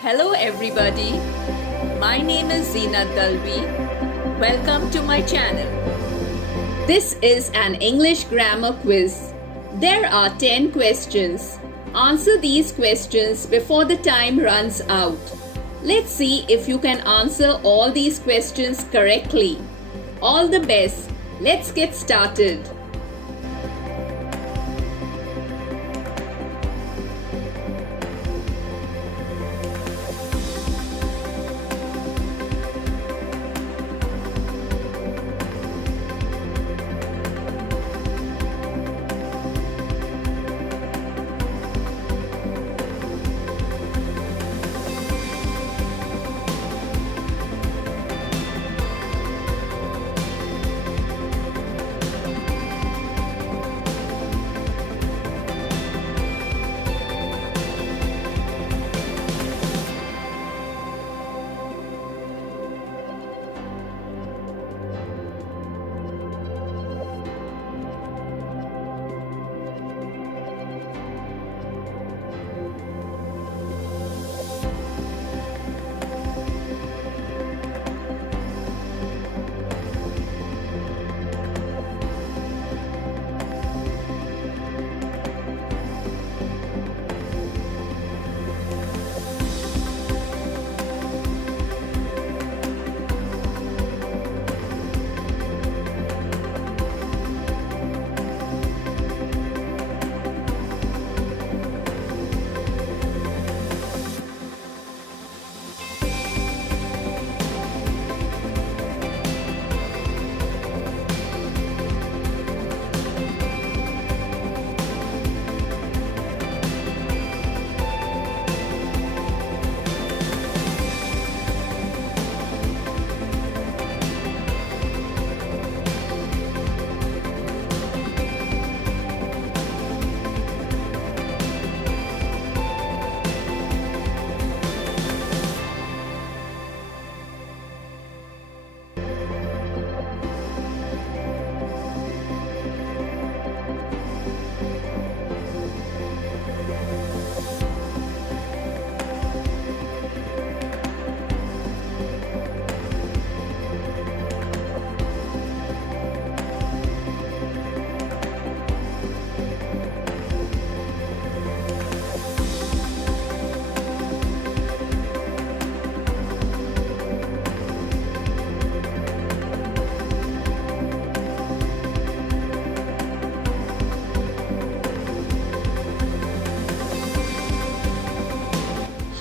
Hello everybody, my name is ZEENAT DALVI. Welcome to my channel. This is an English grammar quiz. There are 10 questions. Answer these questions before the time runs out. Let's see if you can answer all these questions correctly. All the best. Let's get started.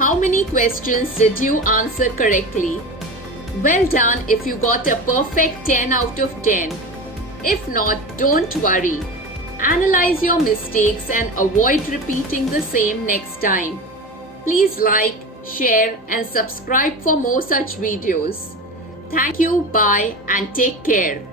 How many questions did you answer correctly? Well done if you got a perfect 10 out of 10. If not, don't worry. Analyze your mistakes and avoid repeating the same next time. Please like, share and subscribe for more such videos. Thank you, bye and take care.